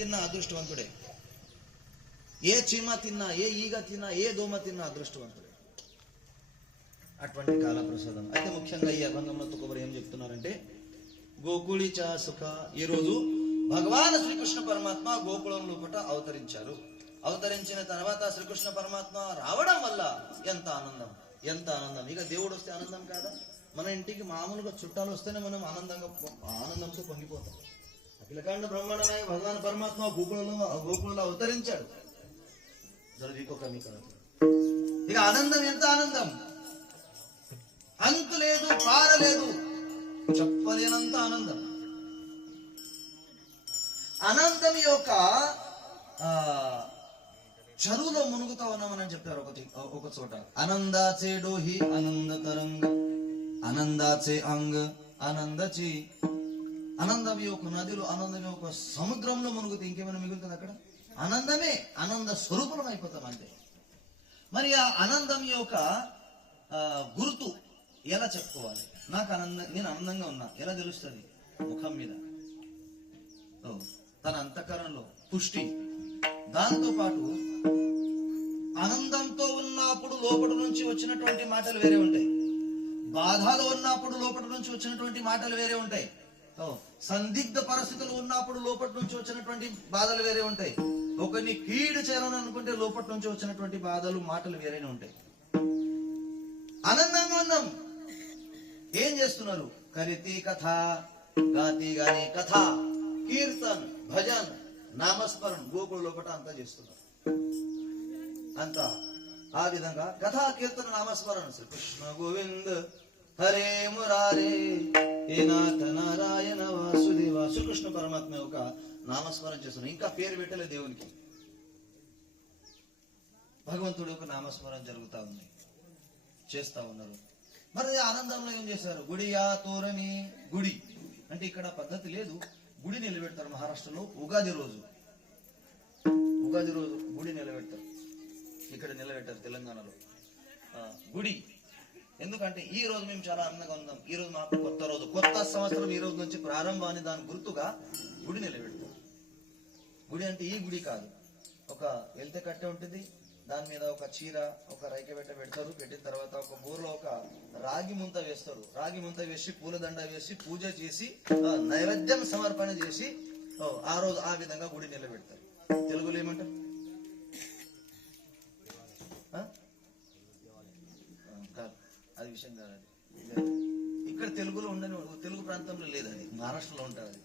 తిన్నా అదృష్టవంతుడే, ఏ చీమ తిన్నా, ఏ ఈగ తిన్నా, ఏ దోమ తిన్నా అదృష్టవంతుడే. అటువంటి కాలప్రసాదం. అయితే ముఖ్యంగా ఈ అభంగంలో తుకబరి ఏం చెప్తున్నారంటే, గోకుళి చ సుఖ. ఈ రోజు భగవాన్ శ్రీకృష్ణ పరమాత్మ గోకులం లోపట అవతరించారు. అవతరించిన తర్వాత శ్రీకృష్ణ పరమాత్మ రావడం వల్ల ఎంత ఆనందం, ఎంత ఆనందం. ఇక దేవుడు వస్తే ఆనందం కాదా? మన ఇంటికి మామూలుగా చుట్టాలు వస్తేనే మనం ఆనందంతో పొంగిపోతాం. అఖిలకాండ బ్రహ్మాండమై భగవాన్ పరమాత్మ గోకులంలో అవతరించాడు. ఇక ఆనందం, ఎంత ఆనందం, అంతు లేదు, పారలేదు, చెప్పలేనంత ఆనందం. ఆనందం యొక్క చరువులో మునుగుతా ఉన్నామని చెప్పారు ఒక చోట. ఆనందాచే డోహి ఆనంద తరంగ, ఆనందాచే అంగ్ ఆనందచి. ఆనందం యొక్క నదిలో, ఆనందం యొక్క సముద్రంలో మునుగుతే ఇంకేమైనా మిగులుతుంది అక్కడ? ఆనందమే, ఆనంద స్వరూపం అయిపోతాం అంతే. మరి ఆ ఆనందం యొక్క గుర్తు ఎలా చెప్పుకోవాలి? నేను ఆనందంగా ఉన్నా ఎలా తెలుస్తుంది? ముఖం మీద, తన అంతఃకరణలో పుష్టి. దాంతో పాటు ఆనందంతో ఉన్నప్పుడు లోపటి నుంచి వచ్చినటువంటి మాటలు వేరే ఉంటాయి, బాధలో ఉన్నప్పుడు లోపటి నుంచి వచ్చినటువంటి మాటలు వేరే ఉంటాయి, సందిగ్ధ పరిస్థితులు ఉన్నప్పుడు లోపటి నుంచి వచ్చినటువంటి బాధలు వేరే ఉంటాయి, ఒకరిని కీడు చేయాలని అనుకుంటే లోపటి నుంచి వచ్చినటువంటి బాధలు, మాటలు వేరేనే ఉంటాయి. ఆనందంగా ఉన్నాం, ఏం చేస్తున్నారు? కరితి కథ, గాతి గాని కథ, కీర్తన్, భజన్, నామస్మరణ గోకుల లోపట అంతా చేస్తున్నారు. అంతా ఆ విధంగా కథా, కీర్తన, నామస్మరణ. శ్రీకృష్ణ గోవింద్ హరే మురారే హే నాథ నారాయణ వాసుదేవ. శ్రీకృష్ణ పరమాత్మ యొక్క నామస్మరణ చేస్తున్నారు. ఇంకా పేరు పెట్టలే దేవునికి, భగవంతుడి యొక్క నామస్మరణ జరుగుతా ఉంది, చేస్తా ఉన్నారు. మరి ఆనందంలో ఏం చేశారు? గుడియా తోరణి. గుడి అంటే ఇక్కడ పద్ధతి లేదు, గుడి నిలబెడతారు. మహారాష్ట్రలో ఉగాది రోజు గుడి నిలబెడతారు, ఇక్కడ నిలబెట్టారు తెలంగాణలో గుడి. ఎందుకంటే ఈ రోజు మేము చాలా ఆనందంగా ఉన్నాం, ఈ రోజు మాకు కొత్త రోజు, కొత్త సంవత్సరం ఈ రోజు నుంచి ప్రారంభాన్ని దాని గుర్తుగా గుడి నిలబెడతారు. గుడి అంటే ఈ గుడి కాదు, ఒక ఎల్తే కట్టె ఉంటుంది, దాని మీద ఒక చీర, ఒక రైక పెడతారు. పెట్టిన తర్వాత ఒక బూరలో ఒక రాగి ముంత వేస్తారు. రాగి ముంత వేసి పూలదండ వేసి పూజ చేసి నైవేద్యం సమర్పణ చేసి ఆ రోజు ఆ విధంగా గుడి నిలబెడతారు. తెలుగులో ఏమంటారు? అది విషయం కాదు, ఇక్కడ తెలుగులో ఉండని, తెలుగు ప్రాంతంలో లేదని, మహారాష్ట్రలో ఉంటుంది అది.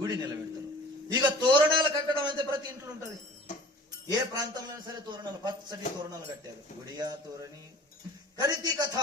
గుడి నిలబెడతారు. ఇక తోరణాలు కట్టడం అయితే ప్రతి ఇంట్లో ఉంటది. ఏ ప్రాంతంలో సరే తోరణాలు, పచ్చటి తోరణాలు కట్టారు. గుడియా తోరణి. కరితి కథ.